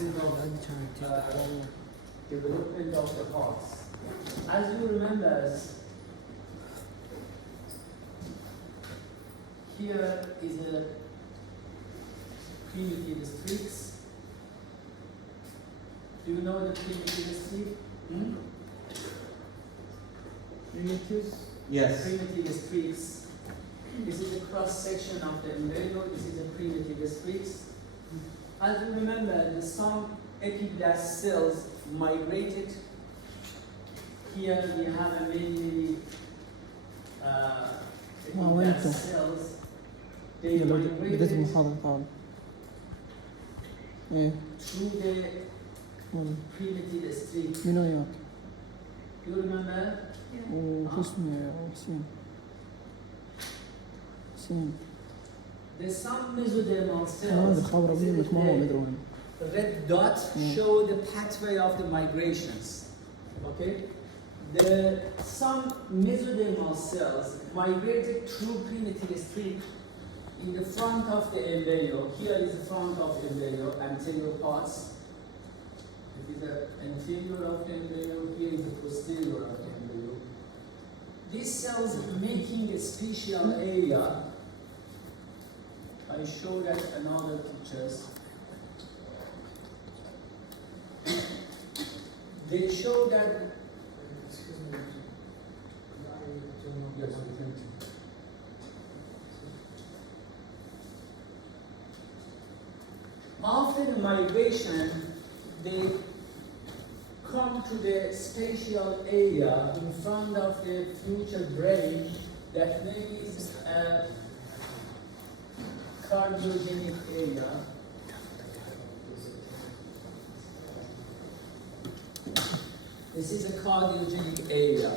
reason of development of the hearts. As you remember, here is a primitive streaks. Do you know the primitive streak? Primitive? Yes. Primitive streaks. This is a cross section of the embryo. This is a primitive streaks. As you remember, some epiblast cells migrated. Here we have a many epiblast cells. They migrated through the primitive streak. You remember? There's some mesodermal cells. The red dot show the pathway of the migrations. Okay? Some mesodermal cells migrated through primitive streak in the front of the embryo. Here is the front of the embryo, anterior parts. It is the anterior of the embryo. Here is the posterior of the embryo. These cells making a special area. I show that in other pictures. They show that. Excuse me. Yes, thank you. After the migration, they come to the spatial area in front of the future brain that name is cardiogenic area. This is a cardiogenic area.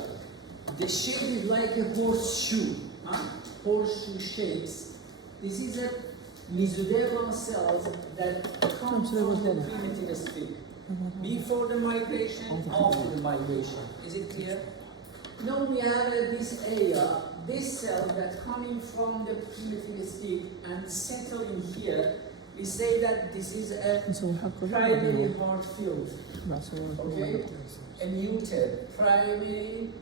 The shape is like a horseshoe, horseshoe shapes. This is a mesodermal cells that come from the primitive streak. Before the migration, after the migration. Is it clear? Now we have this area, this cell that coming from the primitive streak and settle in here. We say that this is a primary heart field. Okay? A muted primary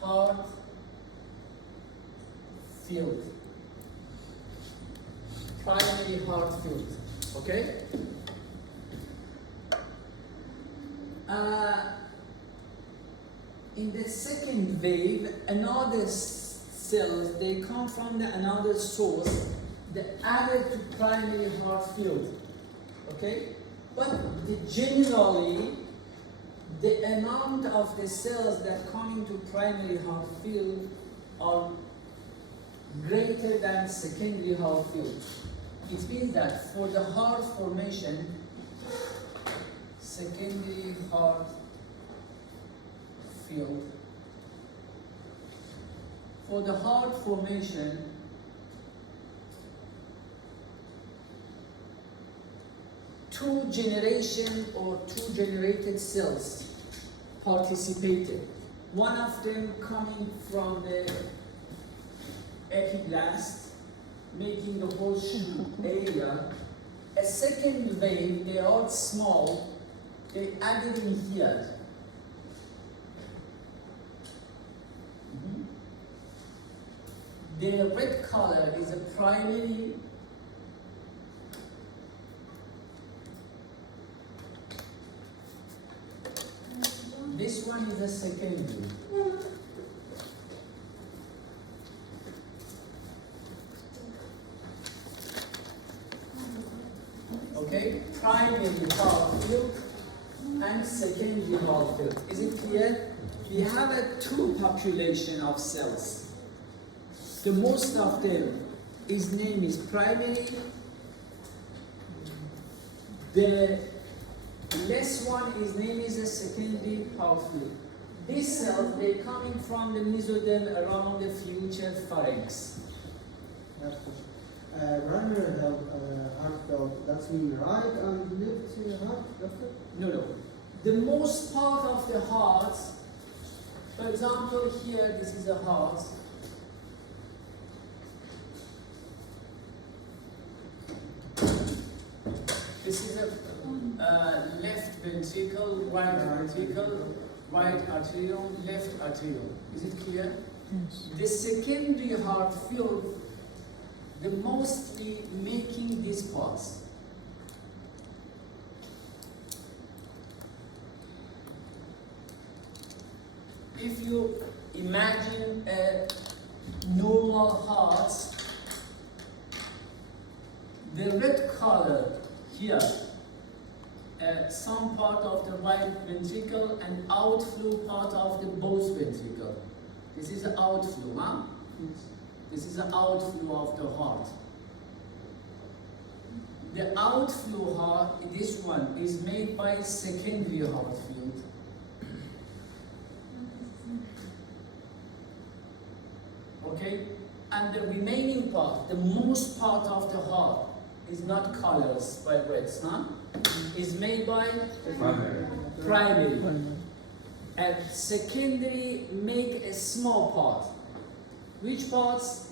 heart field. Primary heart field. Okay? In the second wave, another cells, they come from another source, they added to primary heart field. Okay? But generally, the amount of the cells that come into primary heart field are greater than secondary heart field. It means that for the heart formation, secondary heart field, for the heart formation, two generated cells participated. One of them coming from the epiblast, making the horseshoe area. A second wave, they are small, they added in here. The red color is a primary this one is a secondary. Okay, primary heart field and secondary heart field. Is it clear? We have two population of cells. The most of them is name is primary. The less one is name is a secondary heart field. These cells, they coming from the mesoderm around the future pharynx. Primary heart field, that's mean right and left heart? No. The most part of the heart, for example, here this is a heart. This is a left ventricle, right ventricle, right arteriole, left arteriole. Is it clear? Yes. The secondary heart field, the mostly making these parts. If you imagine a normal heart, the red color here, some part of the right ventricle and outflow part of the both ventricle. This is the outflow, huh? This is the outflow of the heart. The outflow heart, this one, is made by secondary heart field. Okay? And the remaining part, the most part of the heart, is not colors by reds, huh? Is made by primary. And secondary make a small part. Which parts?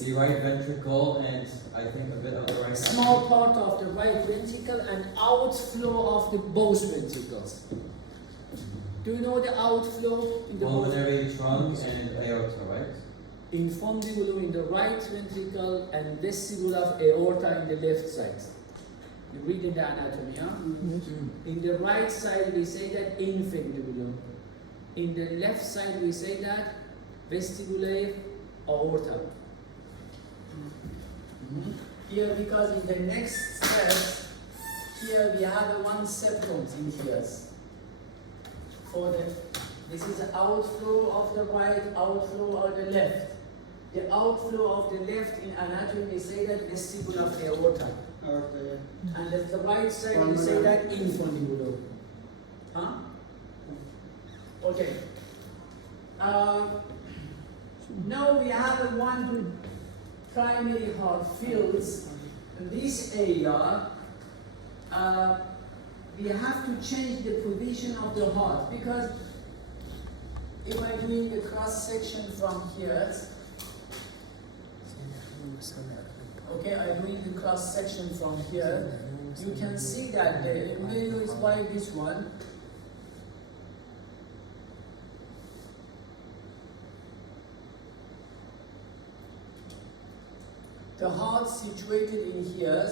The right ventricle and I think a bit of the right. Small part of the right ventricle and outflow of the both ventricles. Do you know the outflow in the Pulmonary trunk and aorta, right? infundibulum in the right ventricle and vestibule of aorta in the left side. You read in the anatomy, huh? Yes. In the right side we say that infundibulum. In the left side we say that vestibulare aorta. Here, because in the next step, here we have one septum in here. This is the outflow of the right, outflow of the left. The outflow of the left in anatomy we say that vestibule of aorta. And the right side we say that infundibulum. Huh? Okay. Now we have one primary heart fields. In this area, we have to change the position of the heart because if I'm doing a cross section from here, okay, I'm doing the cross section from here, you can see that the embryo is by this one. The heart situated in here.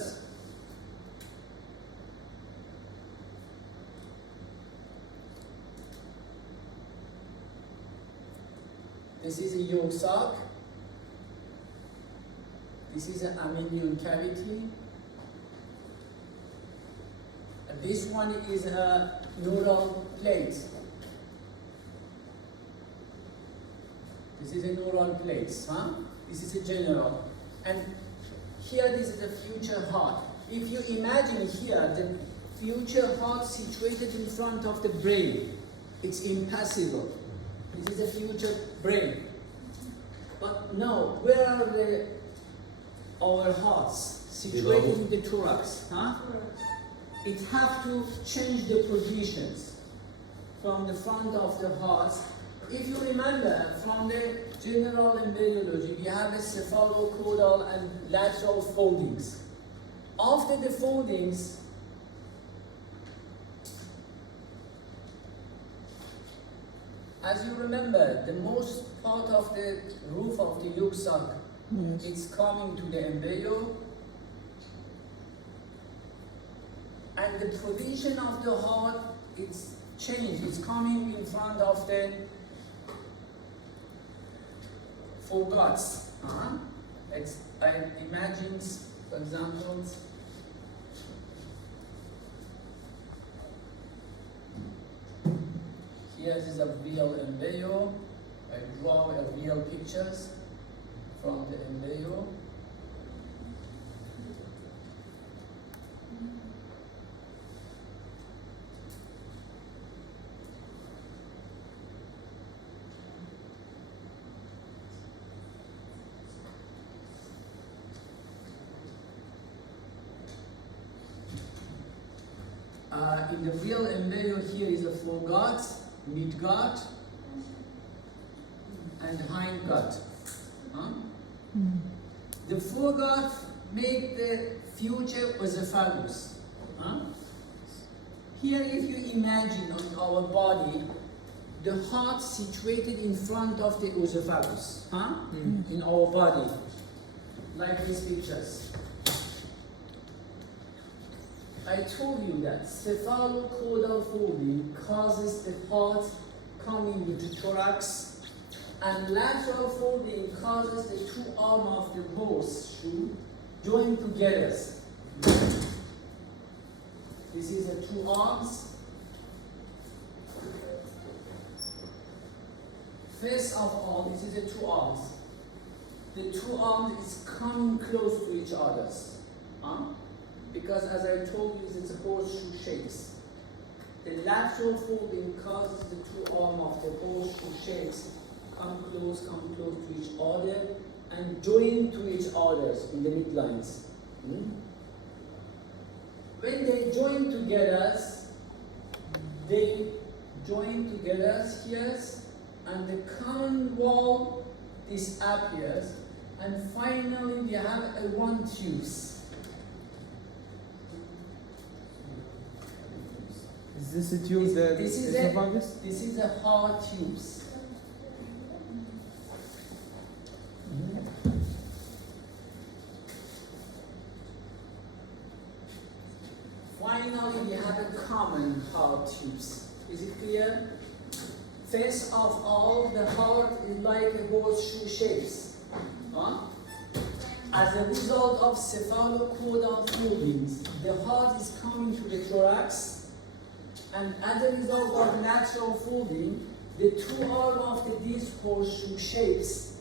This is a yolk sac. This is an amnion cavity. And this one is a neural plate. This is a neural plate, huh? This is a general. And here this is the future heart. If you imagine here the future heart situated in front of the brain, it's impassible. This is the future brain. But no, where are our hearts situated in the thorax? Huh? It have to change the positions from the front of the heart. If you remember from the general embryology, we have a cephalocaudal and lateral foldings. After the foldings, as you remember, the most part of the roof of the yolk sac, Yes. it's coming to the embryo, and the position of the heart, it's changed. It's coming in front of the foreguts. I imagine, for example, here is a real embryo. I draw a real pictures from the embryo. In the real embryo, here is a foregut, midgut, and hindgut. The foregut make the future esophagus. Huh? Here, if you imagine on our body, the heart situated in front of the esophagus, huh? In our body, like these pictures. I told you that cephalocaudal folding causes the heart coming with the thorax, and lateral folding causes the two arms of the horseshoe join together. This is the two arms. First of all, this is the two arms. The two arms is coming close to each other. Huh? Because as I told you, it's a horseshoe shapes. The lateral folding causes the two arms of the horseshoe shapes come close to each other and join to each other in the midlines. When they join together here, and the common wall disappears, and finally we have a one tube. Is this a tube that This is esophagus? This is a heart tubes. Finally, we have a common heart tubes. Is it clear? First of all, the heart is like a horseshoe shapes. Huh? As a result of cephalocaudal foldings, the heart is coming to the thorax, and as a result of lateral folding, the two arms of these horseshoe shapes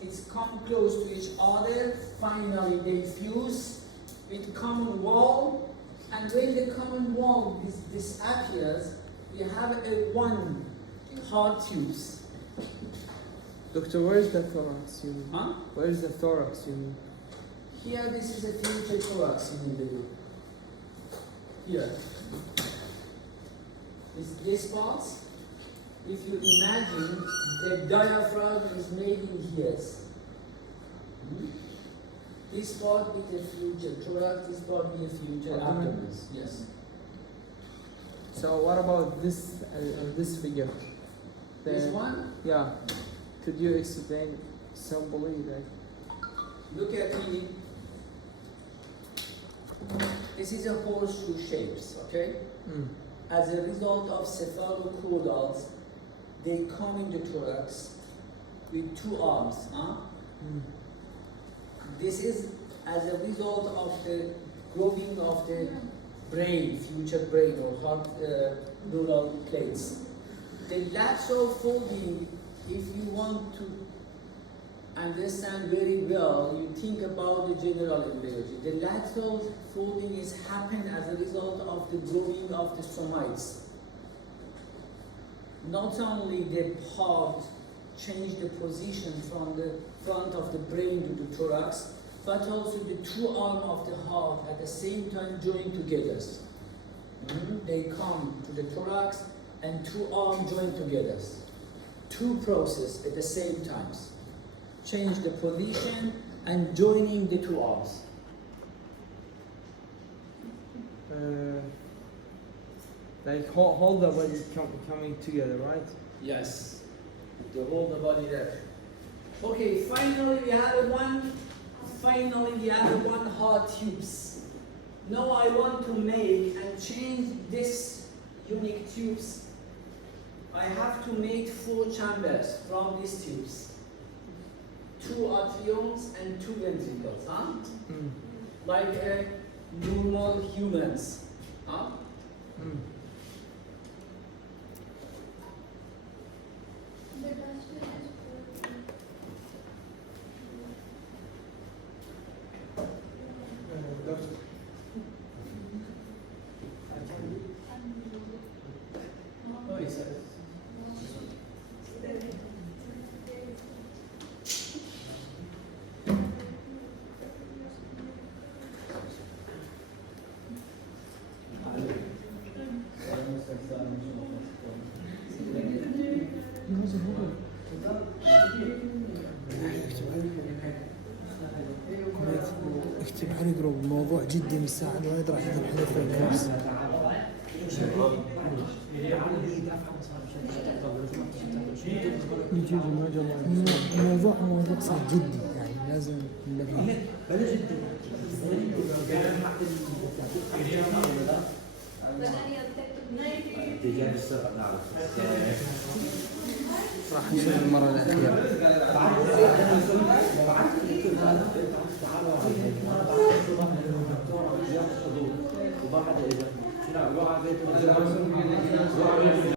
is come close to each other. Finally, they fuse with common wall, and when the common wall disappears, we have a one heart tubes. Doctor, where is the thorax? You mean? Huh? Where is the thorax? You mean? Here, this is a future thorax in the middle. Here. This part, if you imagine, the diaphragm is made in here. This part with the future thorax, this part with the future abdomen. Yes. So what about this figure? This one, Yeah. Could you explain simply that? look at me. This is a horseshoe shapes, okay? As a result of cephalocaudals, they come in the thorax with two arms. Huh? This is as a result of the growing of the brain, future brain or heart neural plates. The lateral folding, if you want to understand very well, you think about the general embryology. The lateral folding is happen as a result of the growing of the somites. Not only the heart change the position from the front of the brain to the thorax, but also the two arms of the heart at the same time join together. They come to the thorax and two arms join together. Two processes at the same time. Change the position and joining the two arms. Like hold the body coming together, right? Yes, to hold the body there. Okay, finally we have one heart tubes. Now I want to make and change this unique tubes. I have to make 4 chambers from these tubes. 2 atriums and 2 ventricles, huh? Like normal humans, huh? Oh, yes, sir. موضوع جدي من الساعة الواحد راح ينحذف في الكورس. الموضوع صار جدي يعني لازم ننبه. راح نشوف المرة الأخيرة.